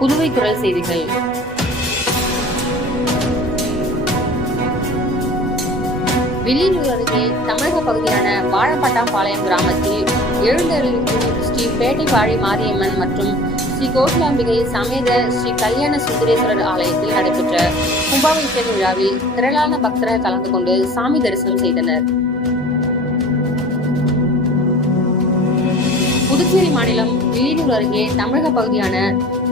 புதுவை குரல் செய்திகள். வில்லியனூர் அருகே தமிழக பகுதியான வாழப்பட்டாம்பாளையம் கிராமத்தில் எழுந்தருளிருக்கும் ஸ்ரீ பேட்டை வாழி மாரியம்மன் மற்றும் ஸ்ரீ கோகிலாம்பிகை சமேத ஸ்ரீ கல்யாண சுந்தரேஸ்வரர் ஆலயத்தில் நடைபெற்ற கும்பாபிஷேக விழாவில் திரளான பக்தர்கள் கலந்து கொண்டு சாமி தரிசனம் செய்தனர். புதுச்சேரி மாநிலம் வில்லியனூர் அருகே தமிழக பகுதியான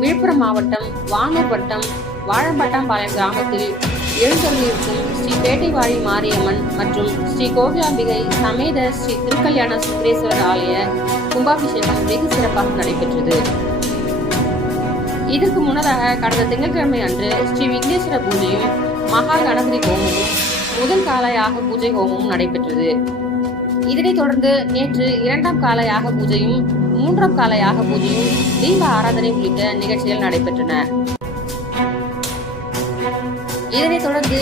விழுப்புரம் மாவட்டம் வானூர் வட்டம் வாழப்பட்டாம்பாளையம் கிராமத்தில் எழுந்தருளிருக்கும் ஸ்ரீ பேட்டை வாழி மாரியம்மன் மற்றும் ஸ்ரீ கோகிலாம்பிகை சமேத ஸ்ரீ திருக்கல்யாண சுந்தரேஸ்வரர் ஆலய கும்பாபிஷேகம் வெகு சிறப்பாக நடைபெற்றது. இதற்கு முன்னதாக கடந்த திங்கட்கிழமை அன்று ஸ்ரீ விக்னேஸ்வர பூஜையும் மகா கணபதி ஹோமமும் முதல் கால யாக பூஜை ஹோமமும் நடைபெற்றது. இதனைத் தொடர்ந்து நேற்று 2ஆம் கால யாக பூஜையும் 3ஆம் கால யாக பூஜையும் தீப ஆராதனை உள்ளிட்ட நிகழ்ச்சிகள் நடைபெற்றன. இதனைத் தொடர்ந்து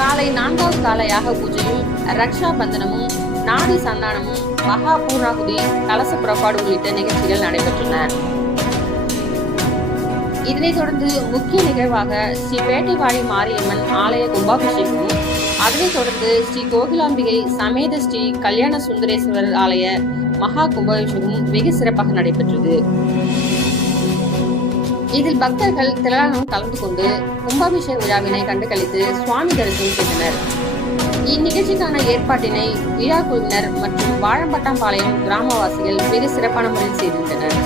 காலை 4வது கால யாக பூஜையும் ரக்ஷா பந்தனமும் நாடி சந்தானமும் மகா பூர்ணாகுதி கலச புறப்பாடு உள்ளிட்ட நிகழ்ச்சிகள் நடைபெற்றன. இதனைத் தொடர்ந்து முக்கிய நிகழ்வாக ஸ்ரீ பேட்டை வாழி மாரியம்மன் ஆலய கும்பாபிஷேகமும் அதனைத் தொடர்ந்து ஸ்ரீ கோகிலாம்பிகை சமேத ஸ்ரீ கல்யாண சுந்தரேஸ்வரர் ஆலய மகா கும்பாபிஷேகமும் வெகு சிறப்பாக நடைபெற்றது. இதில் பக்தர்கள் திரளாக கலந்து கொண்டு கும்பாபிஷேக விழாவினை கண்டுகளித்து சுவாமி தரிசனம் செய்தனர். இந்நிகழ்ச்சிக்கான ஏற்பாட்டினை விழா குழுவினர் மற்றும் வாழப்பட்டாம்பாளையம் கிராமவாசிகள் வெகு சிறப்பான முறையில் செய்திருந்தனர்.